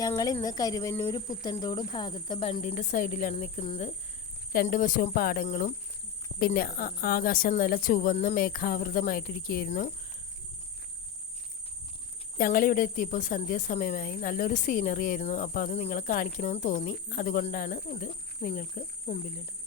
ഞങ്ങൾ ഇന്ന് കരുവന്നൂർ പുത്തൻതോട് ഭാഗത്തെ ബണ്ടിൻ്റെ സൈഡിലാണ് നിൽക്കുന്നത്. രണ്ട് വശവും പാടങ്ങളും പിന്നെ ആകാശം നല്ല ചുവന്ന് മേഘാവൃതമായിട്ടിരിക്കുകയായിരുന്നു. ഞങ്ങളിവിടെ എത്തിയപ്പോൾ സന്ധ്യാസമയമായി. നല്ലൊരു സീനറി ആയിരുന്നു. അപ്പോൾ അത് നിങ്ങളെ കാണിക്കണമെന്ന് തോന്നി. അതുകൊണ്ടാണ് ഇത് നിങ്ങൾക്ക് മുമ്പിലിടുന്നത്.